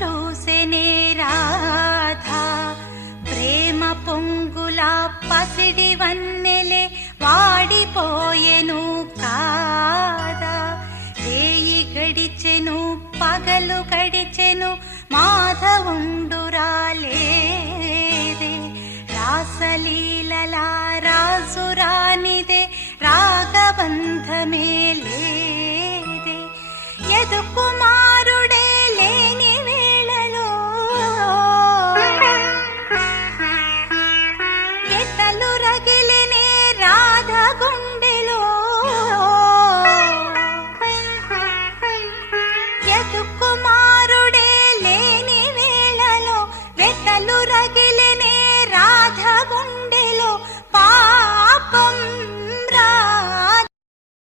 చూసెనే రాధా ప్రేమ పొంగుల పసిడి వన్నెలే వాడిపోయెను కాదా. రేయి గడిచెను పగలు గడిచెను మాధవుండురాలేదే. రాసలీలల రాసురానిదే రాగబంధమే లేదే. ఎదుకుమా